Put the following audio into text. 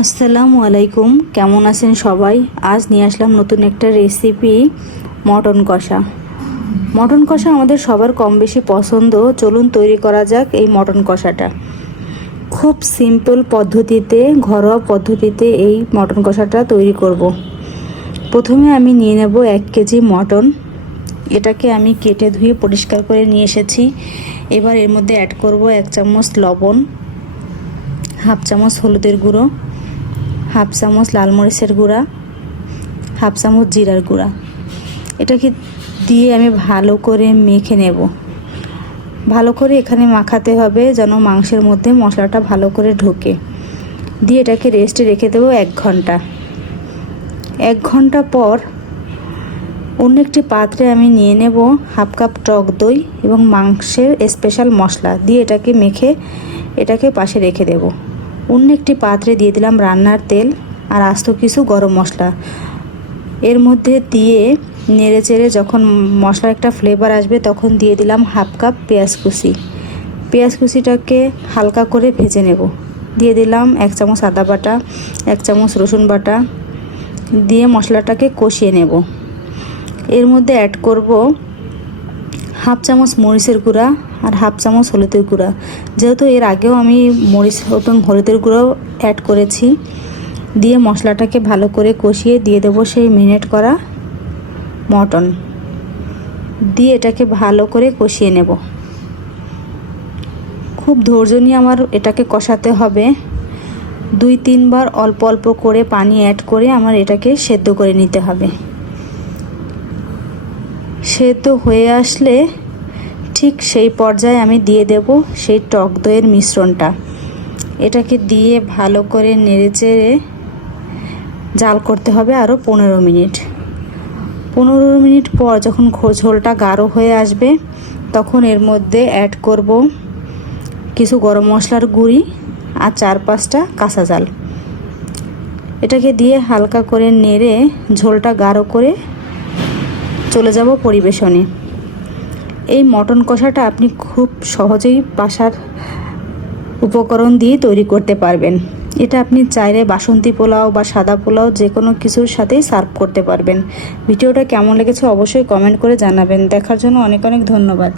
আসসালামু আলাইকুম, কেমন আছেন সবাই? আজ নিয়ে আসলাম নতুন একটা রেসিপি, মটন কষা। মটন কষা আমাদের সবার কম বেশি পছন্দ। চলুন তৈরি করা যাক এই মটন কষাটা। খুব সিম্পল পদ্ধতিতে, ঘরোয়া পদ্ধতিতে এই মটন কষাটা তৈরি করব। প্রথমে আমি নিয়ে নেব 1 কেজি মটন। এটাকে আমি কেটে ধুয়ে পরিষ্কার করে নিয়ে এসেছি। এবার এর মধ্যে অ্যাড করব 1 চামচ লবণ, হাফ চামচ হলুদের গুঁড়ো, হাফ চামচ লাল মরিচের গুঁড়া, হাফ চামচ জিরার গুঁড়া। এটাকে দিয়ে আমি ভালো করে মেখে নেব। ভালো করে এখানে মাখাতে হবে যেন মাংসের মধ্যে মশলাটা ভালো করে ঢোকে। দিয়ে এটাকে রেস্টে রেখে দেবো 1 ঘন্টা। 1 ঘন্টা পর অন্য একটি পাত্রে আমি নিয়ে নেব হাফ কাপ টক দই এবং মাংসের স্পেশাল মশলা দিয়ে এটাকে মেখে এটাকে পাশে রেখে দেব। অন্য একটি পাত্রে দিয়ে দিলাম রান্নার তেল আর আস্ত কিছু গরম মশলা। এর মধ্যে দিয়ে নেড়ে চেড়ে যখন মশলার একটা ফ্লেভার আসবে তখন দিয়ে দিলাম হাফ কাপ পেঁয়াজ কুচি। পেঁয়াজ কুচিটাকে হালকা করে ভেজে নেব। দিয়ে দিলাম 1 চামচ আদা বাটা, 1 চামচ রসুন বাটা দিয়ে মশলাটাকে কষিয়ে নেব। এর মধ্যে অ্যাড করব হাফ চামচ মরিচের গুঁড়া আর হাফ চামচ হলুদের গুঁড়া। যেহেতু এর আগেও আমি মরিচ এবং হলুদের গুঁড়ো অ্যাড করেছি। দিয়ে মশলাটাকে ভালো করে কষিয়ে দিয়ে দেবো সেই ম্যারিনেট করা মটন। দিয়ে এটাকে ভালো করে কষিয়ে নেব। খুব ধৈর্য নিয়ে আমার এটাকে কষাতে হবে। 2-3 বার অল্প অল্প করে পানি অ্যাড করে আমার এটাকে সেদ্ধ করে নিতে হবে। সেদ্ধ হয়ে আসলে ঠিক সেই পর্যায়ে আমি দিয়ে দেব সেই টক দইয়ের মিশ্রণটা। এটাকে দিয়ে ভালো করে নেড়েচেড়ে জাল করতে হবে আরও 15 মিনিট। 15 মিনিট পর যখন ঝোলটা গাঢ় হয়ে আসবে তখন এর মধ্যে অ্যাড করব কিছু গরম মশলার গুঁড়ি আর 4-5টা কাঁচা ঝাল। এটাকে দিয়ে হালকা করে নেড়ে ঝোলটা গাঢ় করে চলে যাব পরিবেশনে। এই মটন কষাটা আপনি খুব সহজেই বাসার উপকরণ দিয়ে তৈরি করতে পারবেন। এটা আপনি চাইলে বাসন্তী পোলাও বা সাদা পোলাও যে কোনো কিছুর সাথেই সার্ভ করতে পারবেন। ভিডিওটা কেমন লেগেছে অবশ্যই কমেন্ট করে জানাবেন। দেখার জন্য অনেক অনেক ধন্যবাদ।